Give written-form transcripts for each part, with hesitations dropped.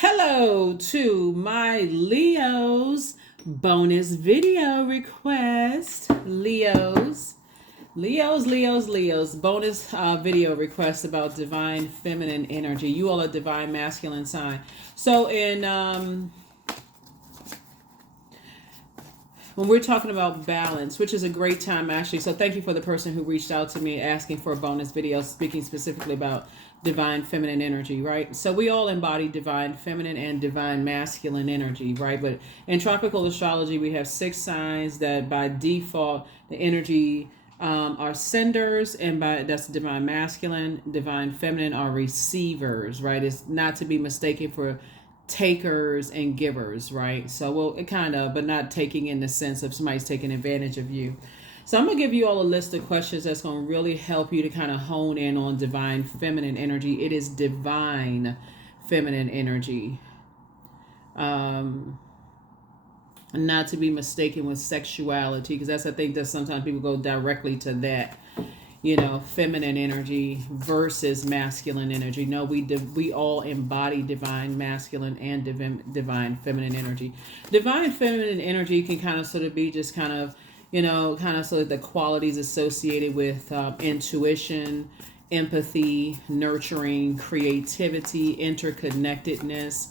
Hello to my Leos bonus video request. Leos bonus video request about divine feminine energy. You all are divine masculine sign. So when we're talking about balance, which is a great time actually. So thank you for the person who reached out to me asking for a bonus video speaking specifically about divine feminine energy, right? So we all embody divine feminine and divine masculine energy, right? But in tropical astrology, we have 6 signs that by default, the energy are senders, and by that's divine masculine, divine feminine are receivers, right? It's not to be mistaken for takers and givers, right? So, well, it kind of, but not taking in the sense of somebody's taking advantage of you. So I'm going to give you all a list of questions that's going to really help you to kind of hone in on divine feminine energy. It is divine feminine energy. Not to be mistaken with sexuality, because that's, I think that sometimes people go directly to that, feminine energy versus masculine energy. No, we all embody divine masculine and divine feminine energy. Divine feminine energy can kind of sort of be just kind of, sort of the qualities associated with intuition, empathy, nurturing, creativity, interconnectedness,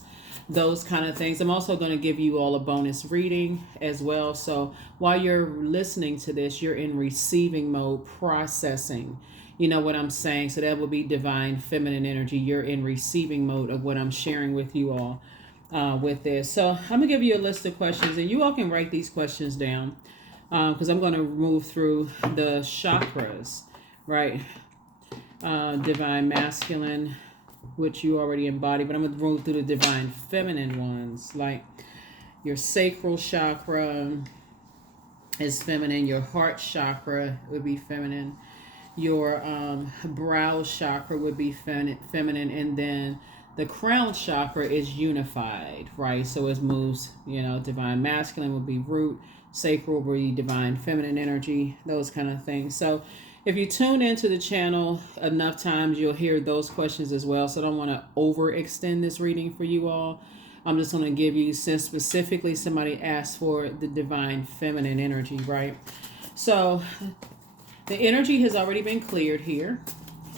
those kind of things. I'm also going to give you all a bonus reading as well. So while you're listening to this, you're in receiving mode, processing. You know what I'm saying? So that will be divine feminine energy. You're in receiving mode of what I'm sharing with you all with this. So I'm going to give you a list of questions, and you all can write these questions down because I'm going to move through the chakras, right? Divine masculine, which you already embody, but I'm going to move through the divine feminine ones, like your sacral chakra is feminine, your heart chakra would be feminine, your brow chakra would be feminine, and then the crown chakra is unified, right? So it moves, divine masculine would be root, sacral would be divine feminine energy, those kind of things. So if you tune into the channel enough times, you'll hear those questions as well. So I don't want to overextend this reading for you all. I'm just going to give you, since specifically somebody asked for the divine feminine energy, right? So the energy has already been cleared here,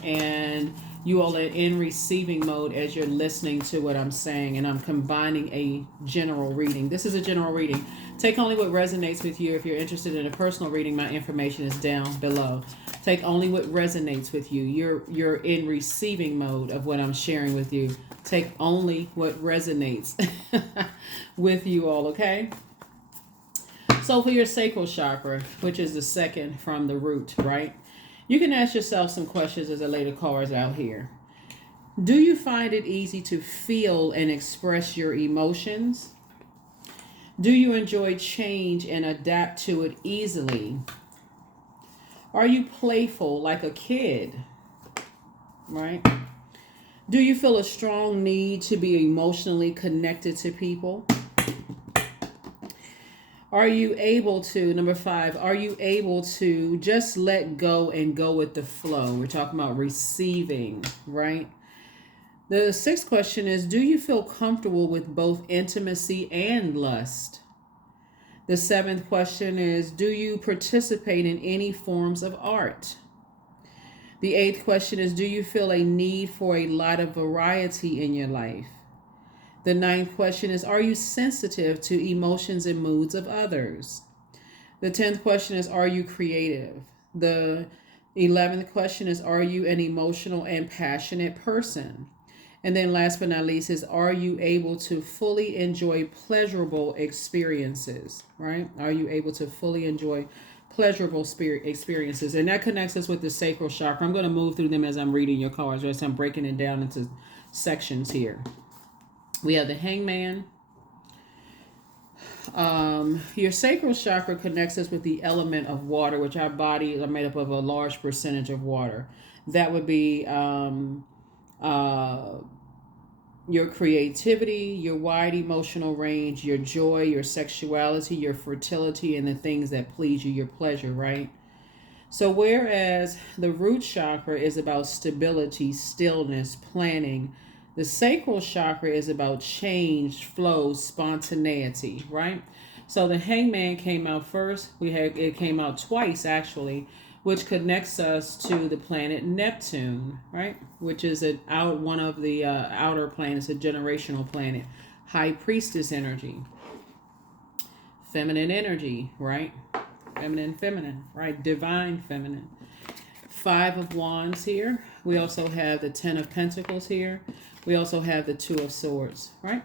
and you all are in receiving mode as you're listening to what I'm saying, and I'm combining a general reading. This is a general reading. Take only what resonates with you. If you're interested in a personal reading, my information is down below. Take only what resonates with you. You're in receiving mode of what I'm sharing with you. Take only what resonates with you all, okay? So for your sacral chakra, which is the second from the root, right? You can ask yourself some questions as I lay the cards out here. Do you find it easy to feel and express your emotions? Do you enjoy change and adapt to it easily? Are you playful like a kid? Right? Do you feel a strong need to be emotionally connected to people? Are you able to, number 5, are you able to just let go and go with the flow? We're talking about receiving, right? The 6th question is, do you feel comfortable with both intimacy and lust? The 7th question is, do you participate in any forms of art? The 8th question is, do you feel a need for a lot of variety in your life? The 9th question is, are you sensitive to emotions and moods of others? The 10th question is, are you creative? The 11th question is, are you an emotional and passionate person? And then last but not least is, are you able to fully enjoy pleasurable experiences, right? Are you able to fully enjoy pleasurable experiences? And that connects us with the sacral chakra. I'm going to move through them as I'm reading your cards, right? So I'm breaking it down into sections here. We have the hangman. Your sacral chakra connects us with the element of water, which our bodies are made up of a large percentage of water. That would be your creativity, your wide emotional range, your joy, your sexuality, your fertility, and the things that please you, your pleasure, right? So whereas the root chakra is about stability, stillness, planning, The sacral chakra is about change, flow, spontaneity, right? So the hangman came out first. It came out twice actually, which connects us to the planet Neptune, right? Which is one of the outer planets, a generational planet, high priestess energy, feminine energy, right? Feminine, right? Divine feminine. 5 of Wands here. We also have the 10 of Pentacles here. We also have the 2 of Swords, right?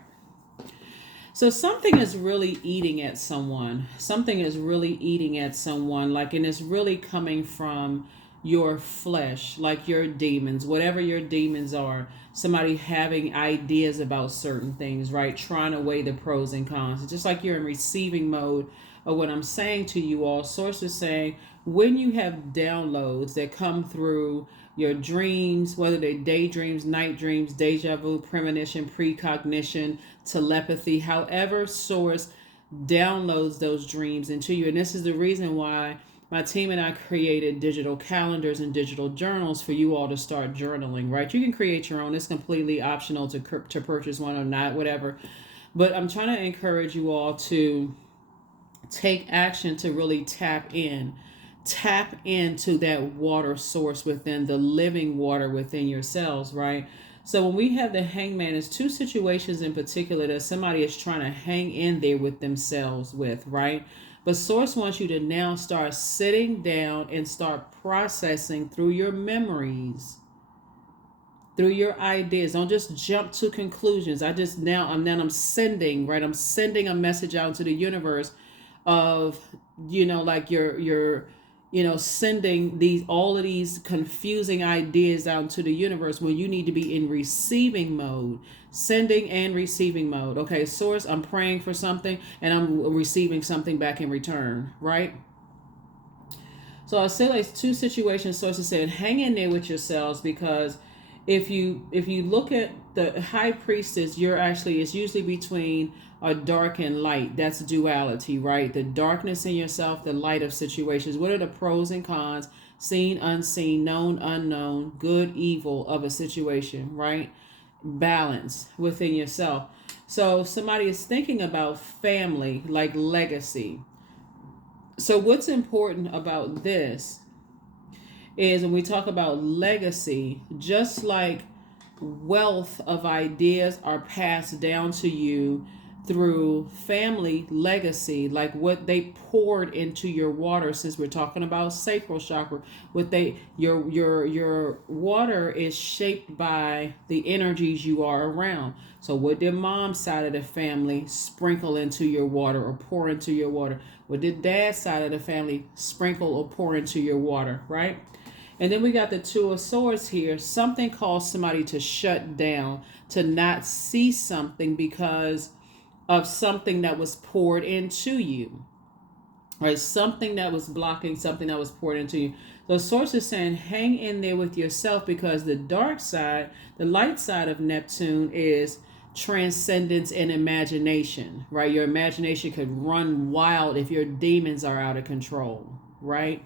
So something is really eating at someone. Something is really eating at someone, like, and it's really coming from your flesh, like your demons, whatever your demons are. Somebody having ideas about certain things, right? Trying to weigh the pros and cons. It's just like you're in receiving mode of what I'm saying to you all. Source is saying when you have downloads that come through your dreams, whether they're daydreams, night dreams, deja vu, premonition, precognition, telepathy, however source downloads those dreams into you. And this is the reason why my team and I created digital calendars and digital journals for you all to start journaling, right? You can create your own. It's completely optional to purchase one or not, whatever. But I'm trying to encourage you all to take action to really tap into that water source within, the living water within yourselves, right? So when we have the hangman, it's 2 situations in particular that somebody is trying to hang in there with themselves with, right? But source wants you to now start sitting down and start processing through your memories, through your ideas. Don't just jump to conclusions. I'm sending, right? I'm sending a message out into the universe of, like you're sending all of these confusing ideas out into the universe when you need to be in receiving mode, sending and receiving mode. Okay, source, I'm praying for something and I'm receiving something back in return, right? So I say like 2 situations. Source is saying hang in there with yourselves, because if you look at the high priestess, it's usually between a dark and light. That's duality, right? The darkness in yourself, the light of situations. What are the pros and cons, seen, unseen, known, unknown, good, evil of a situation, right? Balance within yourself. So somebody is thinking about family, like legacy. So what's important about this is when we talk about legacy, just like wealth of ideas are passed down to you through family legacy, like what they poured into your water. Since we're talking about sacral chakra, your water is shaped by the energies you are around. So what did mom's side of the family sprinkle into your water or pour into your water? What did dad's side of the family sprinkle or pour into your water, right? And then we got the 2 of Swords here. Something caused somebody to shut down, to not see something because of something that was poured into you, right? Something that was blocking something that was poured into you. The source is saying hang in there with yourself, because the dark side, the light side of Neptune is transcendence and imagination, right? Your imagination could run wild if your demons are out of control, right?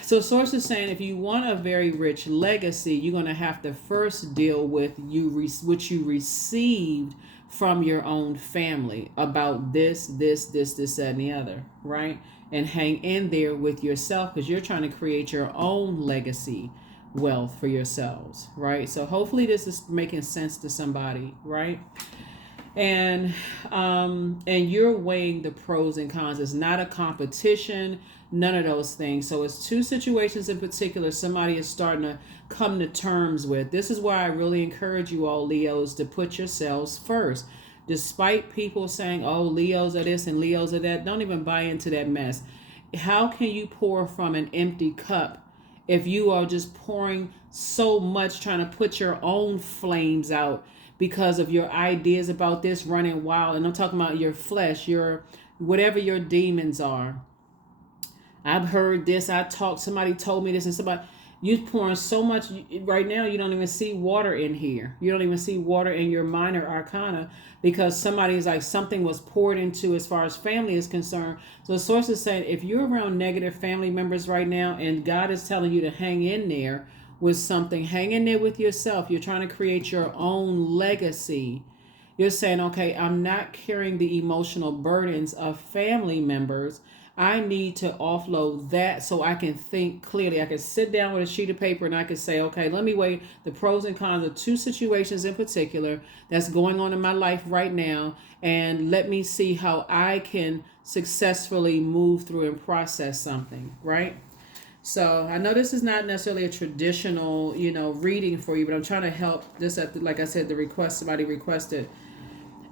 So source is saying if you want a very rich legacy, you're going to have to first deal with what you received from your own family about this, that, and the other, right? And hang in there with yourself, because you're trying to create your own legacy wealth for yourselves, right? So hopefully this is making sense to somebody, right? And you're weighing the pros and cons. It's not a competition, none of those things. So it's 2 situations in particular somebody is starting to come to terms with. This is why I really encourage you all, Leos, to put yourselves first. Despite people saying, oh, Leos are this and Leos are that, don't even buy into that mess. How can you pour from an empty cup if you are just pouring so much, trying to put your own flames out because of your ideas about this running wild? And I'm talking about your flesh, your whatever your demons are. I've heard this, somebody told me this, and somebody, you're pouring so much right now, you don't even see water in here. You don't even see water in your minor arcana, because somebody is like, something was poured into as far as family is concerned. So the source is saying, if you're around negative family members right now and God is telling you to hang in there, with something. Hang in there with yourself. You're trying to create your own legacy. You're saying, okay, I'm not carrying the emotional burdens of family members. I need to offload that so I can think clearly. I can sit down with a sheet of paper and I can say, okay, let me weigh the pros and cons of two situations in particular that's going on in my life right now. And let me see how I can successfully move through and process something, right? So I know this is not necessarily a traditional, reading for you, but I'm trying to help this like I said, the request, somebody requested.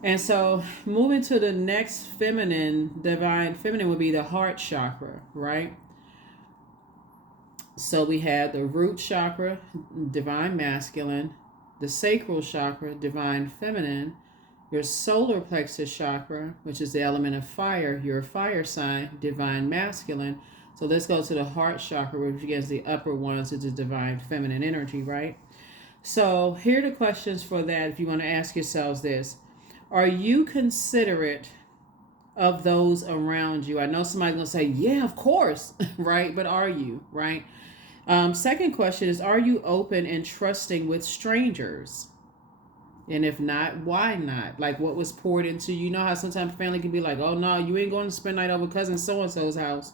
And so moving to the next divine feminine would be the heart chakra, right? So we have the root chakra, divine masculine, the sacral chakra, divine feminine, your solar plexus chakra, which is the element of fire, your fire sign, divine masculine. So let's go to the heart chakra, which again is the upper ones, it's the divine feminine energy, right? So here are the questions for that if you want to ask yourselves this. Are you considerate of those around you? I know somebody's going to say, yeah, of course, right? But are you, right? Second question is, are you open and trusting with strangers? And if not, why not? Like what was poured into you. You know how sometimes family can be like, oh, no, you ain't going to spend night over cousin so-and-so's house.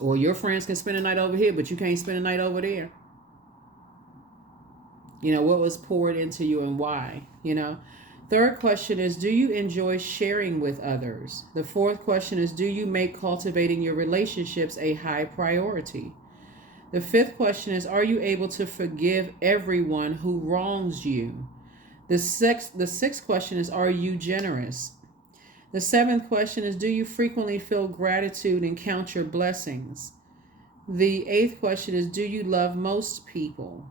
Or your friends can spend a night over here, but you can't spend a night over there. What was poured into you and why, Third question is, do you enjoy sharing with others? The fourth question is, do you make cultivating your relationships a high priority? The fifth question is, are you able to forgive everyone who wrongs you? The sixth question is, are you generous? The seventh question is, do you frequently feel gratitude and count your blessings? The eighth question is, do you love most people?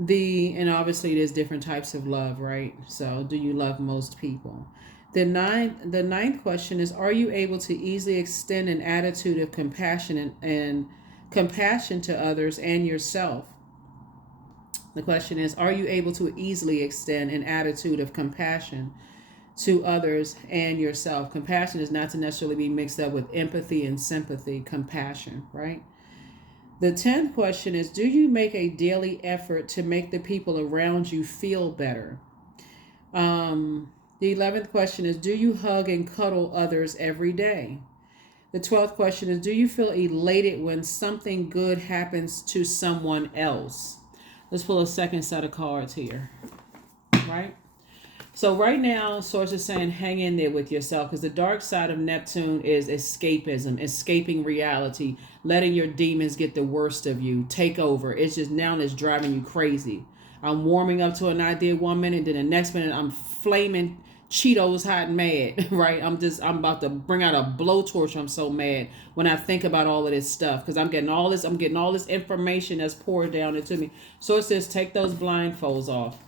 And obviously there's different types of love, right? So do you love most people? The ninth question is, are you able to easily extend an attitude of compassion and compassion to others and yourself? The question is, are you able to easily extend an attitude of compassion to others and yourself? Compassion is not to necessarily be mixed up with empathy and sympathy. Compassion, right? The 10th question is, do you make a daily effort to make the people around you feel better? The 11th question is, do you hug and cuddle others every day? The 12th question is, do you feel elated when something good happens to someone else? Let's pull a second set of cards here, right? So right now, Source is saying hang in there with yourself, because the dark side of Neptune is escapism, escaping reality, letting your demons get the worst of you, take over. It's just now it's driving you crazy. I'm warming up to an idea 1 minute, then the next minute I'm flaming Cheetos hot and mad, right? I'm about to bring out a blowtorch. I'm so mad when I think about all of this stuff, because I'm getting all this information that's poured down into me. So it says take those blindfolds off.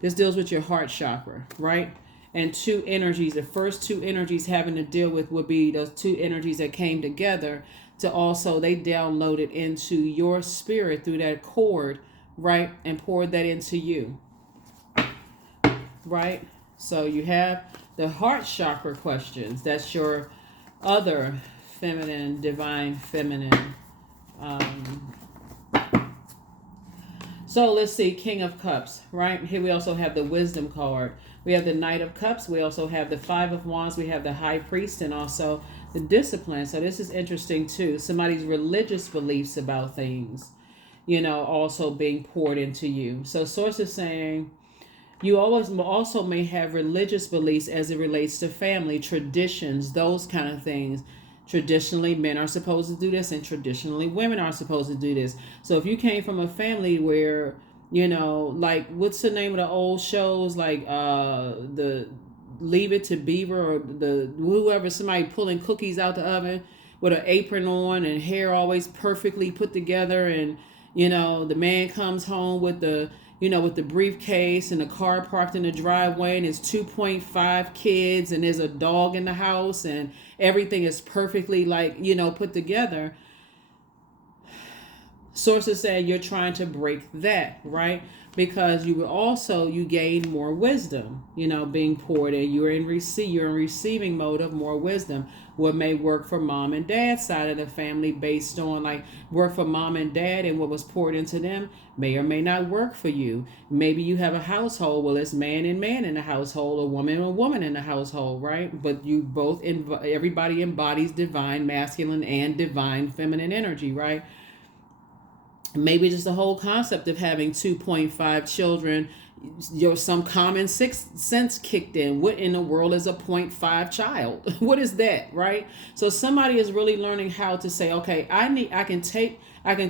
This deals with your heart chakra, right? And two energies. The first two energies having to deal with would be those two energies that came together to also, they downloaded into your spirit through that cord, right? And poured that into you, right? So you have the heart chakra questions. That's your other feminine, divine feminine. So let's see, King of Cups, right? Here we also have the Wisdom card. We have the Knight of Cups. We also have the Five of Wands. We have the High Priest and also the Discipline. So this is interesting too. Somebody's religious beliefs about things, also being poured into you. So Source is saying you always also may have religious beliefs as it relates to family, traditions, those kind of things. Traditionally, men are supposed to do this, and traditionally, women are supposed to do this. So if you came from a family where, like, what's the name of the old shows, like the Leave It to Beaver, or the whoever, somebody pulling cookies out the oven with an apron on and hair always perfectly put together, and the man comes home with the with the briefcase and the car parked in the driveway, and it's 2.5 kids, and there's a dog in the house, and everything is perfectly put together. Sources saying you're trying to break that, right? Because you gain more wisdom, being poured in. You're in receiving mode of more wisdom. What may work for mom and dad's side of the family based on like work for mom and dad and what was poured into them may or may not work for you. Maybe you have a household, well, it's man and man in the household, or woman and woman in the household, right? But everybody embodies divine masculine and divine feminine energy, right? Maybe just the whole concept of having 2.5 children, some common sixth sense kicked in. What in the world is a 0.5 child? What is that, right? So somebody is really learning how to say, okay, I can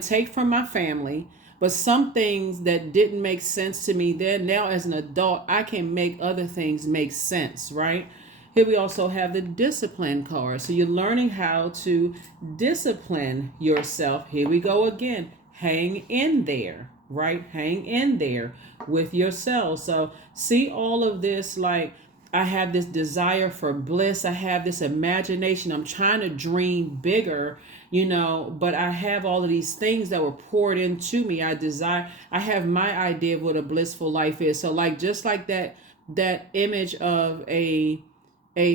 take from my family, but some things that didn't make sense to me then, now as an adult, I can make other things make sense, right? Here we also have the discipline card. So you're learning how to discipline yourself. Here we go again. Hang in there, right? Hang in there with yourself. So see all of this, like I have this desire for bliss. I have this imagination. I'm trying to dream bigger, but I have all of these things that were poured into me. I have my idea of what a blissful life is. So like, just like that image of a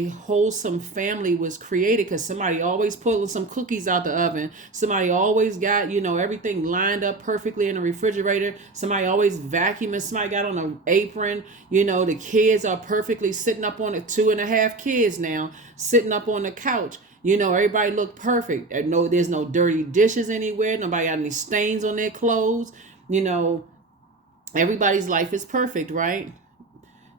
wholesome family was created because somebody always pulling some cookies out the oven. Somebody always got, everything lined up perfectly in the refrigerator. Somebody always vacuuming. Somebody got on an apron. The kids are perfectly sitting up on it. 2.5 kids now sitting up on the couch. Everybody look perfect. No, there's no dirty dishes anywhere. Nobody got any stains on their clothes. Everybody's life is perfect, right?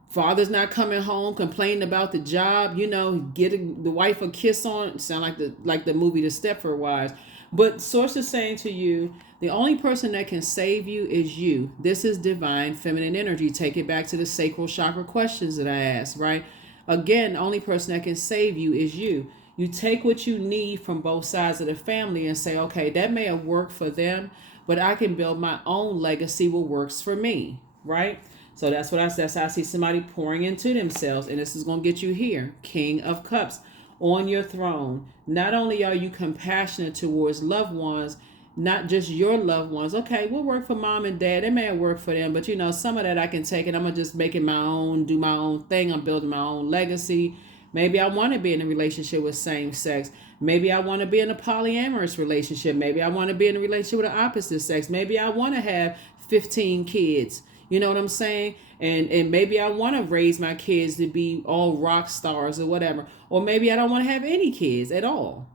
Father's not coming home complaining about the job, getting the wife a kiss on. Sound like the movie The Stepford Wives. But source is saying to you, the only person that can save you is you. This is divine feminine energy. Take it back to the sacral chakra questions that I asked, right? Again, the only person that can save you is you. You take what you need from both sides of the family and say, okay, that may have worked for them, but I can build my own legacy what works for me, right? So that's how I see somebody pouring into themselves. And this is going to get you here. King of Cups on your throne. Not only are you compassionate towards loved ones, not just your loved ones. Okay, we'll work for mom and dad. It may have worked for them, but some of that I can take and I'm going to just make it my own, do my own thing. I'm building my own legacy. Maybe I want to be in a relationship with same sex. Maybe I want to be in a polyamorous relationship. Maybe I want to be in a relationship with the opposite sex. Maybe I want to have 15 kids. You know what I'm saying? And maybe I want to raise my kids to be all rock stars or whatever. Or maybe I don't want to have any kids at all.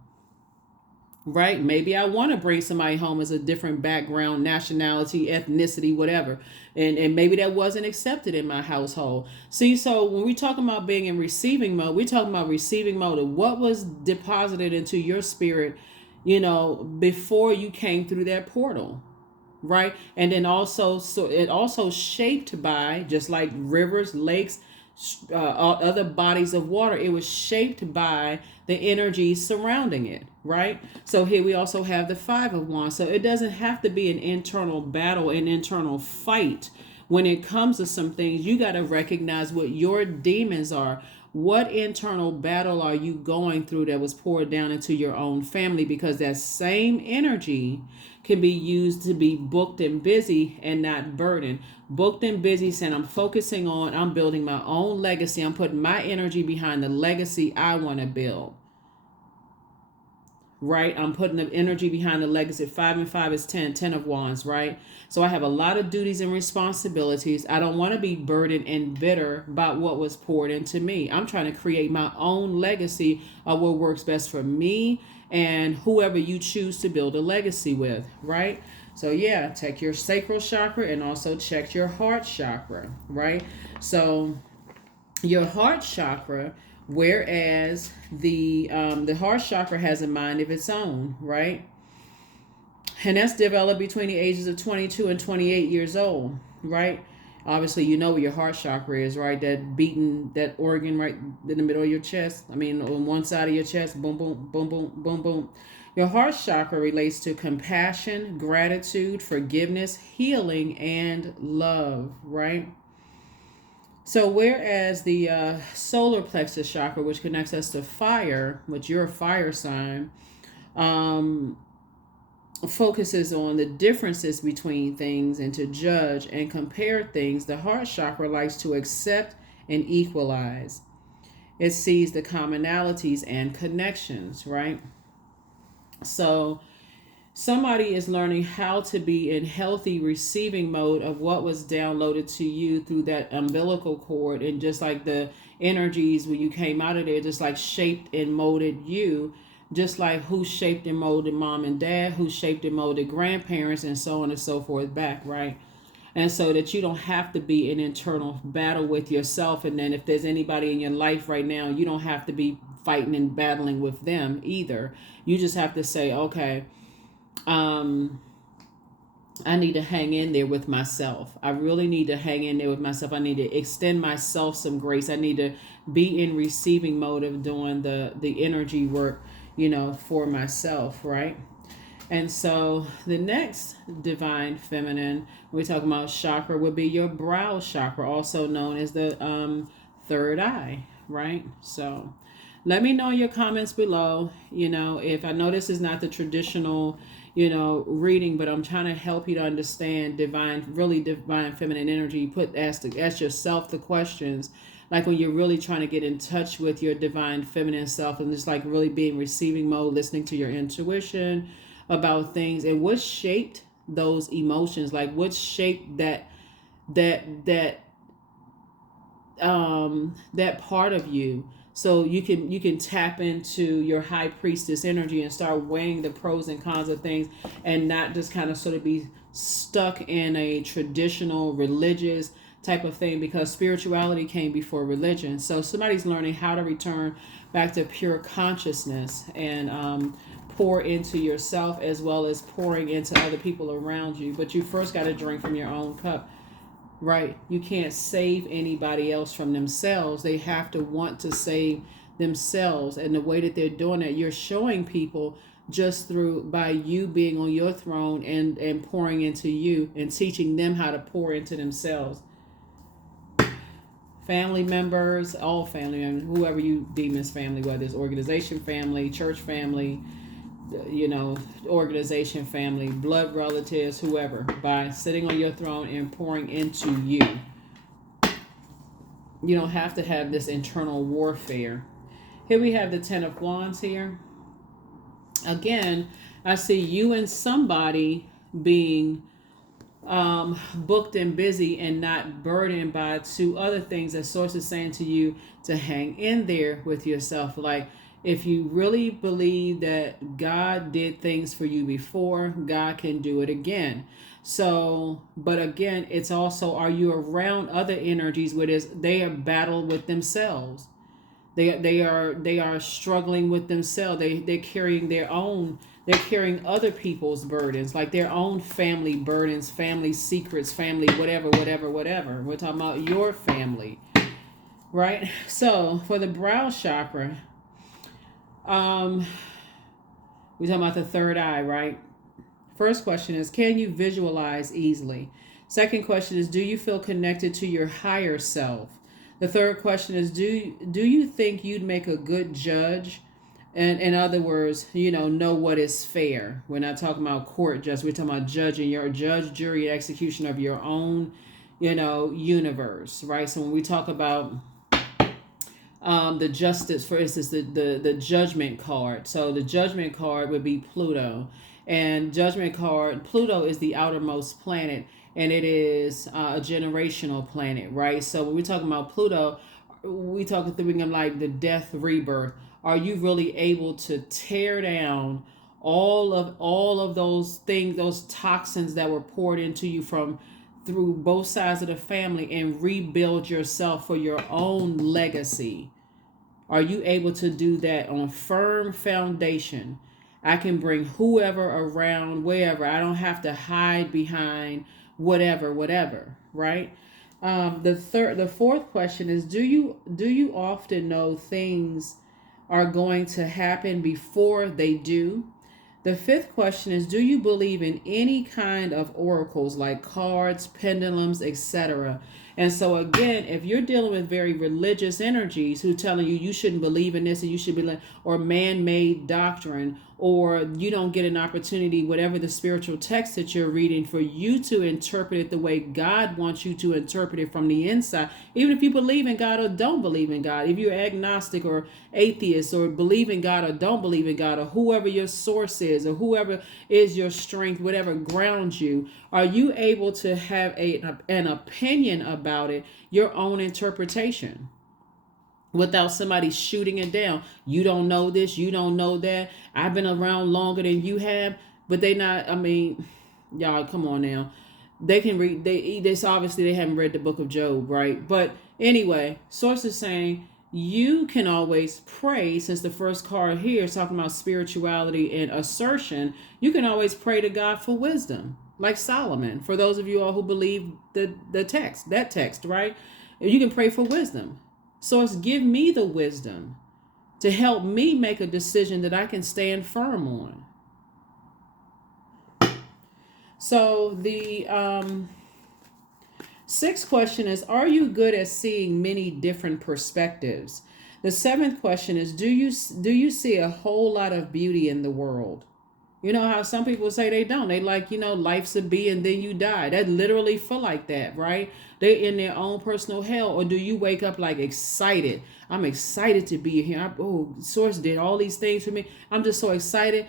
Right? Maybe I want to bring somebody home as a different background, nationality, ethnicity, whatever. And maybe that wasn't accepted in my household. See, so when we're talking about being in receiving mode, we're talking about receiving mode of what was deposited into your spirit, before you came through that portal. Right. And then also, so it also shaped by, just like rivers, lakes, other bodies of water, it was shaped by the energy surrounding it. Right. So here we also have the 5 of Wands. So it doesn't have to be an internal battle, an internal fight. When it comes to some things, you got to recognize what your demons are. What internal battle are you going through that was poured down into your own family? Because that same energy can be used to be booked and busy and not burdened. Booked and busy saying I'm building my own legacy. I'm putting my energy behind the legacy I want to build. Right? I'm putting the energy behind the legacy. 5 and 5 is 10 of Wands, right? So I have a lot of duties and responsibilities. I don't want to be burdened and bitter about what was poured into me. I'm trying to create my own legacy of what works best for me and whoever you choose to build a legacy with, right? So yeah, check your sacral chakra and also check your heart chakra, right? So your heart chakra, whereas the heart chakra has a mind of its own, right? And that's developed between the ages of 22 and 28 years old, right? Obviously, you know where your heart chakra is, right? That organ right in the middle of your chest. I mean, on one side of your chest, boom, boom, boom, boom, boom, boom. Your heart chakra relates to compassion, gratitude, forgiveness, healing, and love, right? So whereas the solar plexus chakra, which connects us to fire, which you're a fire sign, focuses on the differences between things and to judge and compare things, the heart chakra likes to accept and equalize. It sees the commonalities and connections, right? So somebody is learning how to be in healthy receiving mode of what was downloaded to you through that umbilical cord, and just like the energies when you came out of there, just like shaped and molded you, just like who shaped and molded mom and dad, who shaped and molded grandparents, and so on and so forth back, right? And so that you don't have to be in internal battle with yourself. And then if there's anybody in your life right now, you don't have to be fighting and battling with them either. You just have to say, okay, I need to hang in there with myself. I really need to hang in there with myself. I need to extend myself some grace. I need to be in receiving mode of doing the energy work, for myself, right? And so the next divine feminine we're talking about chakra would be your brow chakra, also known as the third eye, right? So let me know in your comments below, if I know this is not the traditional, reading, but I'm trying to help you to understand really divine feminine energy. Ask yourself the questions, like when you're really trying to get in touch with your divine feminine self, and just like really being receiving mode, listening to your intuition about things, and what shaped those emotions, like what shaped that part of you, so you can tap into your high priestess energy and start weighing the pros and cons of things, and not just kind of sort of be stuck in a traditional religious type of thing, because spirituality came before religion. So somebody's learning how to return back to pure consciousness and pour into yourself, as well as pouring into other people around you. But you first got to drink from your own cup. Right? You can't save anybody else from themselves. They have to want to save themselves. And the way that they're doing it, you're showing people just by you being on your throne and pouring into you and teaching them how to pour into themselves. Family members, all family members, whoever you deem as family, whether it's organization family, church family, organization family, blood relatives, whoever, by sitting on your throne and pouring into you. You don't have to have this internal warfare. Here we have the Ten of Wands here. Again, I see you and somebody being booked and busy and not burdened by two other things that Source is saying to you to hang in there with yourself. Like, if you really believe that God did things for you before, God can do it again. So, but again, it's also, are you around other energies where they are battling with themselves? They are struggling with themselves. They're carrying their own. They're carrying other people's burdens, like their own family burdens, family secrets, family whatever. We're talking about your family, right? So for the brow chakra, we're talking about the third eye, right? First question is, can you visualize easily? Second question is, do you feel connected to your higher self? The third question is, do you think you'd make a good judge? And in other words, know what is fair. We're not talking about court judge. We're talking about judging, your judge, jury, execution of your own, universe, right? So when we talk about the justice, for instance, the judgment card. So the judgment card would be Pluto. And Pluto is the outermost planet, and it is a generational planet, right? So when we're talking about Pluto, we thinking of like the death rebirth. Are you really able to tear down all of those things, those toxins that were poured into you through both sides of the family, and rebuild yourself for your own legacy? Are you able to do that on firm foundation? I can bring whoever around, wherever. I don't have to hide behind whatever, right? The fourth question is, do you often know things are going to happen before they do? The fifth question is, do you believe in any kind of oracles like cards, pendulums, etc.? And so again, if you're dealing with very religious energies who telling you shouldn't believe in this and you should be like, or man-made doctrine, or you don't get an opportunity, whatever the spiritual text that you're reading, for you to interpret it the way God wants you to interpret it from the inside, even if you believe in God or don't believe in God, if you're agnostic or atheist, or believe in God or don't believe in God, or whoever your source is, or whoever is your strength, whatever grounds you, are you able to have an opinion about it, your own interpretation, without somebody shooting it down? You don't know this, you don't know that. I've been around longer than you have, but they not, I mean, y'all, come on now. They can read, this obviously they haven't read the book of Job, right? But anyway, source is saying you can always pray, since the first card here is talking about spirituality and assertion, you can always pray to God for wisdom, like Solomon. For those of you all who believe that text, right? You can pray for wisdom. Source, give me the wisdom to help me make a decision that I can stand firm on. So the sixth question is, are you good at seeing many different perspectives? The seventh question is, do you see a whole lot of beauty in the world? You know how some people say they don't. They like, life's a bee and then you die. That literally feel like that, right? They in their own personal hell. Or do you wake up like excited? I'm excited to be here. Source did all these things for me. I'm just so excited.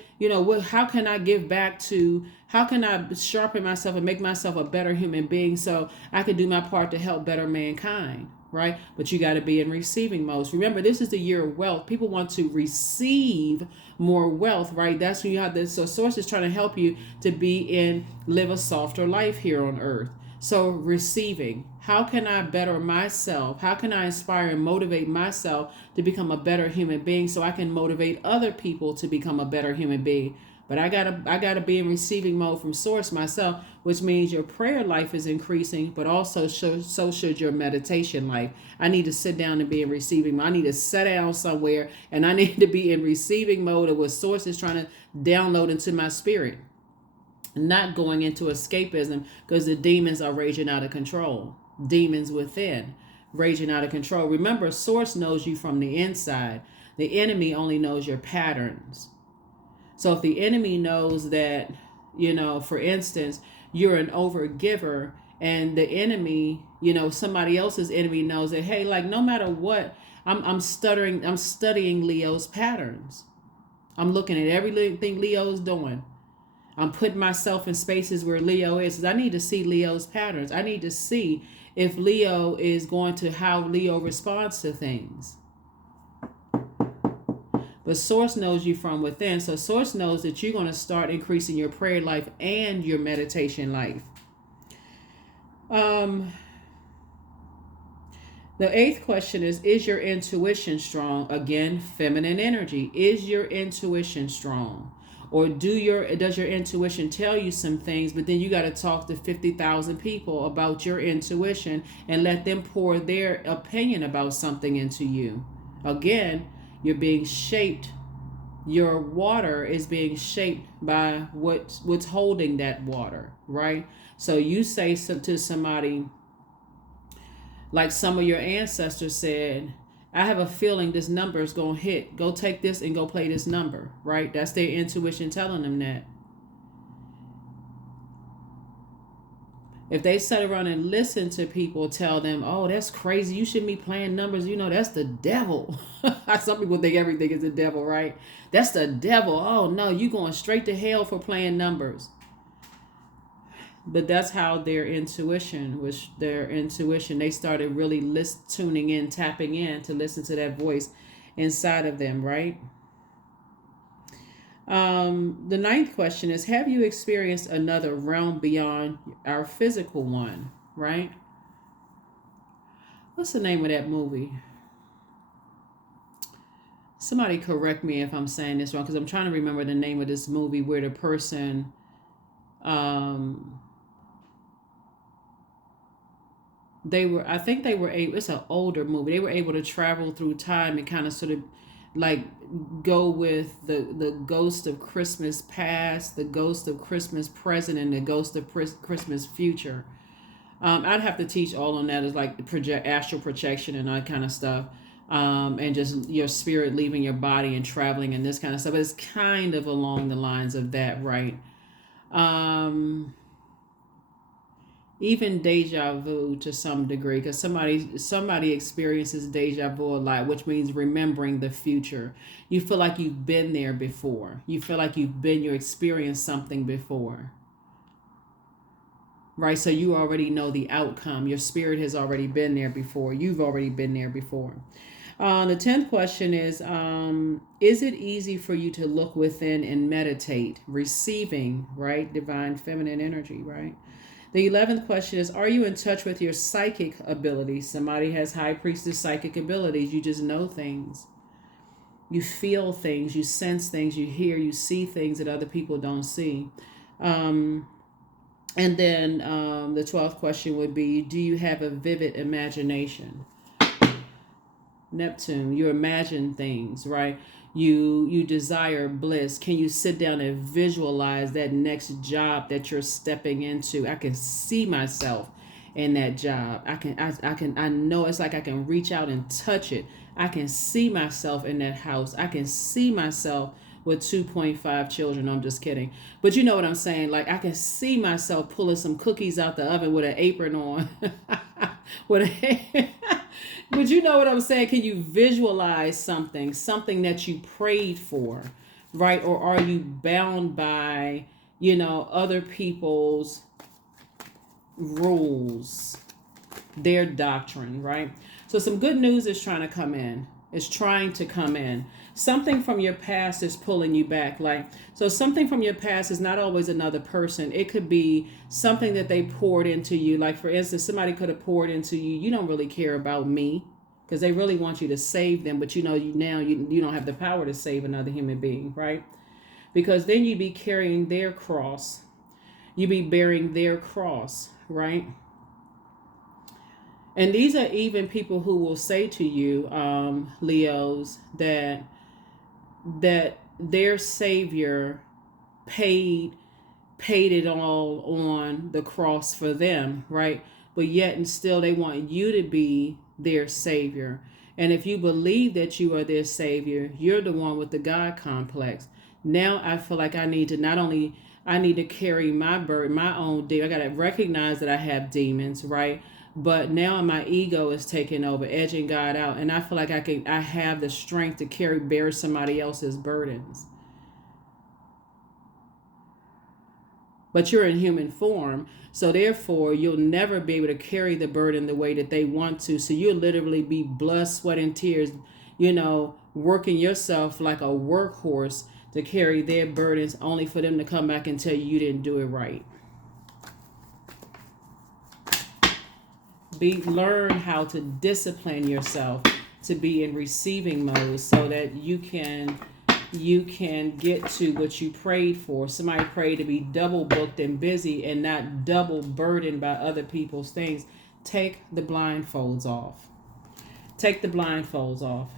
How can I give back to, how can I sharpen myself and make myself a better human being so I can do my part to help better mankind? Right? But you got to be in receiving mode. Remember, this is the year of wealth. People want to receive more wealth, right? That's when you have this. So source is trying to help you to live a softer life here on earth. So receiving, how can I better myself? How can I inspire and motivate myself to become a better human being so I can motivate other people to become a better human being? But I gotta be in receiving mode from source myself, which means your prayer life is increasing, but also so should your meditation life. I need to sit down and be in receiving mode. I need to sit down somewhere and I need to be in receiving mode of what source is trying to download into my spirit. Not going into escapism, because the demons are raging out of control. Demons within raging out of control. Remember, source knows you from the inside. The enemy only knows your patterns. So if the enemy knows that, for instance, you're an overgiver, and the enemy, somebody else's enemy knows that, hey, like no matter what, I'm studying Leo's patterns. I'm looking at everything Leo's doing. I'm putting myself in spaces where Leo is, because I need to see Leo's patterns. I need to see if Leo is going to, how Leo responds to things. But source knows you from within. So source knows that you're going to start increasing your prayer life and your meditation life. The eighth question is your intuition strong? Again, feminine energy. Is your intuition strong? Or does your intuition tell you some things, but then you got to talk to 50,000 people about your intuition and let them pour their opinion about something into you? Again, you're being shaped. Your water is being shaped by what's holding that water, right? So you say to somebody, like some of your ancestors said, I have a feeling this number is going to hit. Go take this and go play this number, right? That's their intuition telling them that. If they sit around and listen to people tell them, oh, that's crazy, you shouldn't be playing numbers, that's the devil. Some people think everything is the devil, right? That's the devil. Oh, no, you going straight to hell for playing numbers. But that's how their intuition, they started really tuning in, tapping in to listen to that voice inside of them, right? The ninth question is, have you experienced another realm beyond our physical one, right? What's the name of that movie? Somebody correct me if I'm saying this wrong, because I'm trying to remember the name of this movie where the person, it's an older movie. They were able to travel through time and kind of sort of like go with the ghost of Christmas past, the ghost of Christmas present, and the ghost of Christmas future. I'd have to teach all on that, is like astral projection and that kind of stuff. And just your spirit leaving your body and traveling and this kind of stuff. But it's kind of along the lines of that, right? Um, Even deja vu to some degree, because somebody experiences deja vu a lot, which means remembering the future. You feel like you've been there before. You feel like you experienced something before, right? So you already know the outcome. Your spirit has already been there before. You've already been there before. The 10th question is it easy for you to look within and meditate, receiving, right? Divine feminine energy, right? The 11th question is, are you in touch with your psychic abilities? Somebody has high priestess psychic abilities. You just know things. You feel things. You sense things. You hear, you see things that other people don't see. Um, and then the 12th question would be, do you have a vivid imagination? Neptune, you imagine things, right? You desire bliss. Can you sit down and visualize that next job that you're stepping into? I can see myself in that job. I know, it's like I can reach out and touch it. I can see myself in that house. I can see myself with 2.5 children. No, I'm just kidding. But you know what I'm saying? Like, I can see myself pulling some cookies out the oven with an apron on. with a But you know what I'm saying? Can you visualize something that you prayed for, right? Or are you bound by, other people's rules, their doctrine, right? So some good news is trying to come in. It's trying to come in. Something from your past is pulling you back. So something from your past is not always another person. It could be something that they poured into you. Like, for instance, somebody could have poured into you. You don't really care about me because they really want you to save them. But you don't have the power to save another human being, right? Because then you'd be carrying their cross. You'd be bearing their cross, right? And these are even people who will say to you, Leos, that their savior paid it all on the cross for them, right? But yet and still they want you to be their savior. And if you believe that you are their savior, you're the one with the God complex. Now I feel like I need to carry my burden, my own demon. I got to recognize that I have demons, right? But now my ego is taking over, edging God out, and I feel like I have the strength to bear somebody else's burdens. But you're in human form, so therefore you'll never be able to carry the burden the way that they want to. So you'll literally be blood, sweat, and tears, working yourself like a workhorse to carry their burdens, only for them to come back and tell you didn't do it right. Learn how to discipline yourself to be in receiving mode so that you can get to what you prayed for. Somebody prayed to be double booked and busy and not double burdened by other people's things. Take the blindfolds off. Take the blindfolds off.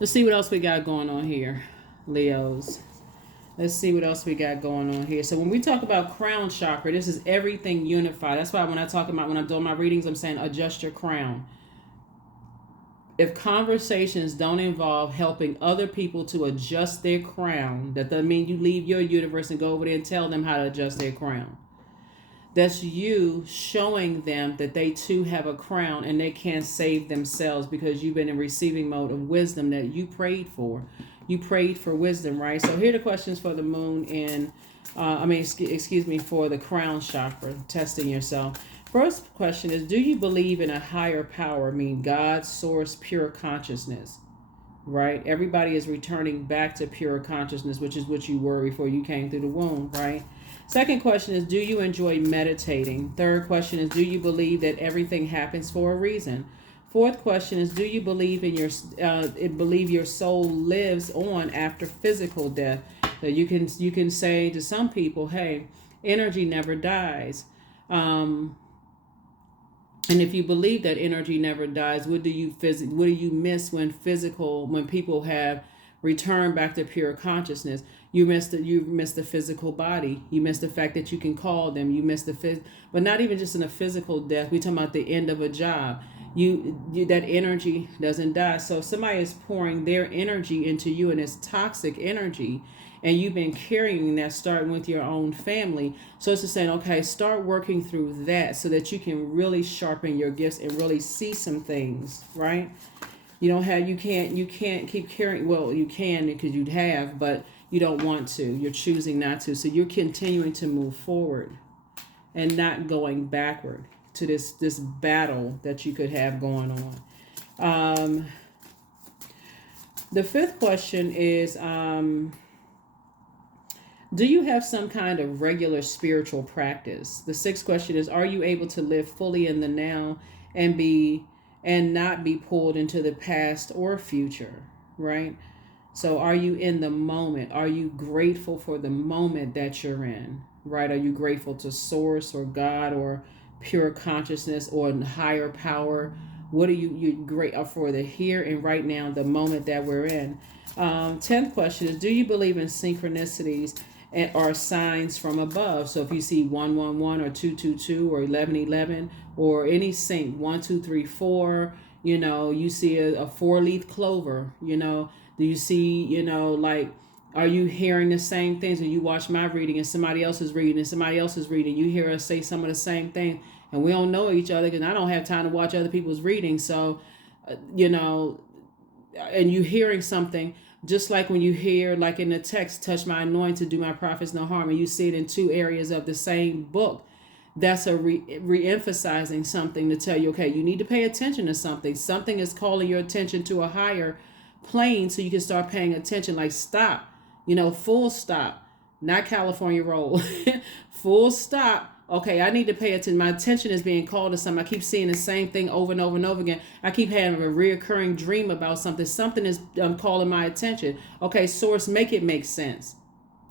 Let's see what else we got going on here, Leos. Let's see what else we got going on here. So when we talk about crown chakra, this is everything unified. That's why when I'm doing my readings, I'm saying adjust your crown. If conversations don't involve helping other people to adjust their crown, that doesn't mean you leave your universe and go over there and tell them how to adjust their crown. That's you showing them that they too have a crown and they can't save themselves because you've been in receiving mode of wisdom that you prayed for. You prayed for wisdom, right? So here are the questions for the moon for the crown chakra, testing yourself. First question is, do you believe in a higher power, God, source, pure consciousness, right? Everybody is returning back to pure consciousness, which is what you were before you came through the womb, right? Second question is, do you enjoy meditating? Third question is, do you believe that everything happens for a reason? Fourth question is, do you believe believe your soul lives on after physical death? So you can say to some people, hey, energy never dies. And if you believe that energy never dies, what do you miss when people have return back to pure consciousness. You miss the physical body. You miss the fact that you can call them. You miss but not even just in a physical death. We talking about the end of a job. You that energy doesn't die. So if somebody is pouring their energy into you, and it's toxic energy, and you've been carrying that, starting with your own family. So it's just saying, okay, start working through that so that you can really sharpen your gifts and really see some things, right? You can't keep carrying. Well, you can, because you'd have, but you don't want to. You're choosing not to. So you're continuing to move forward and not going backward to this battle that you could have going on. The fifth question is, do you have some kind of regular spiritual practice? The sixth question is, are you able to live fully in the now and not be pulled into the past or future, right? So are you in the moment? Are you grateful for the moment that you're in, right? Are you grateful to source or God or pure consciousness or higher power? What are you grateful for the here and right now, the moment that we're in? 10th question is, do you believe in synchronicities or signs from above? So if you see 111 or 222 or 1111 or any sync, 1 2 3 4, you see a four-leaf clover, do you see, like, are you hearing the same things? When you watch my reading and somebody else is reading and somebody else is reading, you hear us say some of the same things, and we don't know each other because I don't have time to watch other people's reading. So, and you hearing something, just like when you hear, like in the text, touch my anointing, do my prophets no harm, and you see it in two areas of the same book, that's a re-emphasizing something to tell you, okay, you need to pay attention to something. Something is calling your attention to a higher plane, so you can start paying attention. Like, stop, full stop, not California roll. Full stop. Okay, I need to pay attention. My attention is being called to something. I keep seeing the same thing over and over and over again. I keep having a reoccurring dream about something. Something is calling my attention. Okay, source, make it make sense.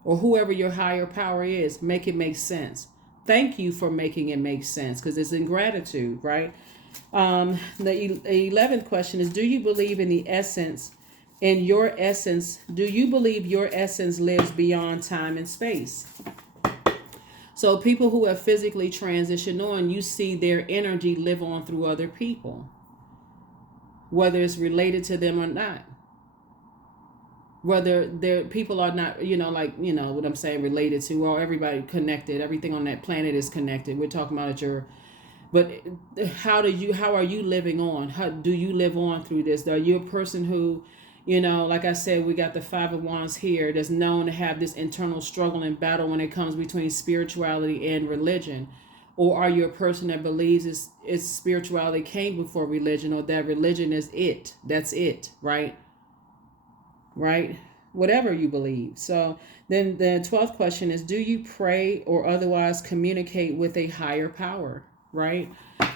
Or whoever your higher power is, make it make sense. Thank you for making it make sense, because it's in gratitude, right? The 11th question is, do you believe in the essence, in your essence, do you believe your essence lives beyond time and space? So people who have physically transitioned on, you see their energy live on through other people, whether it's related to them or not. Whether their people are not, what I'm saying, related to, well, everybody connected, everything on that planet is connected. We're talking about but how are you living on? How do you live on through this? Are you a person who, like I said, we got the Five of Wands here, that's known to have this internal struggle and battle when it comes between spirituality and religion? Or are you a person that believes it's spirituality came before religion, or that religion is it? That's it, right? Right? Whatever you believe. So then the 12th question is, do you pray or otherwise communicate with a higher power? Right?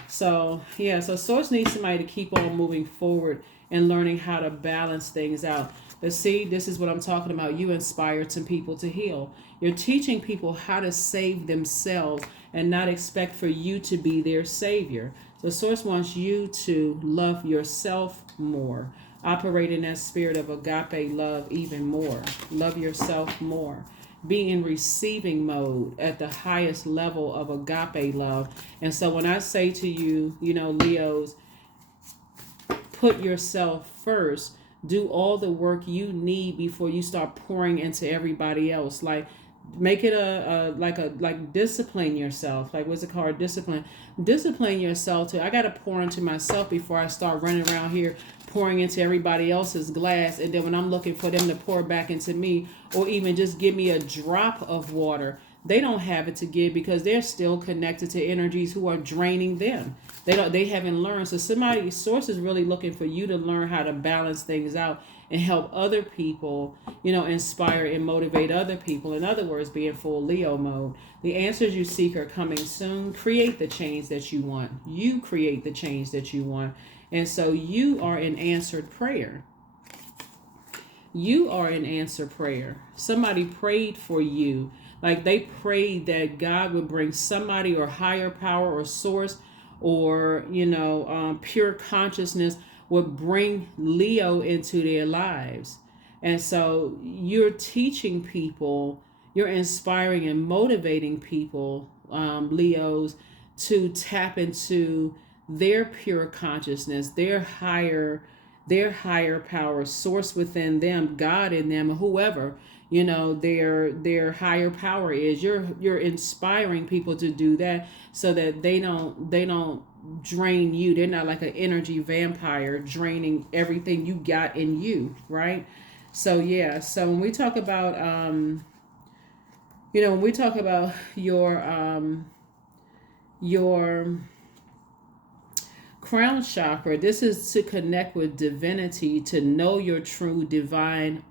So source needs somebody to keep on moving forward and learning how to balance things out. But see, this is what I'm talking about. You inspired some people to heal. You're teaching people how to save themselves and not expect for you to be their savior. So source wants you to love yourself more. Operate in that spirit of agape love even more. Love yourself more. Be in receiving mode at the highest level of agape love. And so when I say to you, Leos, put yourself first, do all the work you need before you start pouring into everybody else. Like, make it like discipline yourself. Like, what's it called? Discipline yourself to, I got to pour into myself before I start running around here pouring into everybody else's glass. And then when I'm looking for them to pour back into me, or even just give me a drop of water, they don't have it to give because they're still connected to energies who are draining them. They haven't learned. So source is really looking for you to learn how to balance things out and help other people, inspire and motivate other people. In other words, be in full Leo mode. The answers you seek are coming soon. Create the change that you want. You create the change that you want. And so you are an answered prayer. You are an answered prayer. Somebody prayed for you. Like, they prayed that God would bring somebody or higher power or source or, pure consciousness would bring Leo into their lives. And so you're teaching people, you're inspiring and motivating people, Leos, to tap into their pure consciousness, their higher power, source within them, God in them, whoever, their higher power is. You're inspiring people to do that so that they don't drain you. They're not like an energy vampire draining everything you got in you, right? So yeah, so when we talk about when we talk about your crown chakra, this is to connect with divinity, to know your true divine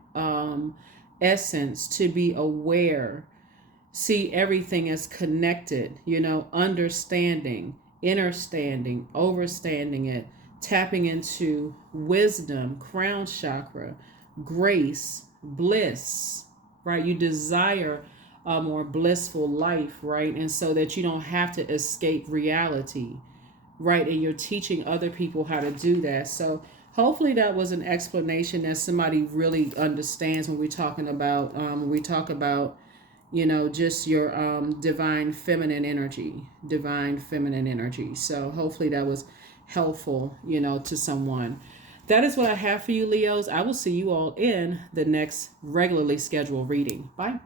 essence, to be aware, see everything as connected, understanding, understanding, overstanding it, tapping into wisdom, crown chakra, grace, bliss, right? You desire a more blissful life, right? And so that you don't have to escape reality, right? And you're teaching other people how to do that. So hopefully that was an explanation that somebody really understands when we're talking about when we talk about just your divine feminine energy. So hopefully that was helpful, to someone. That is what I have for you, Leos. I will see you all in the next regularly scheduled reading. Bye.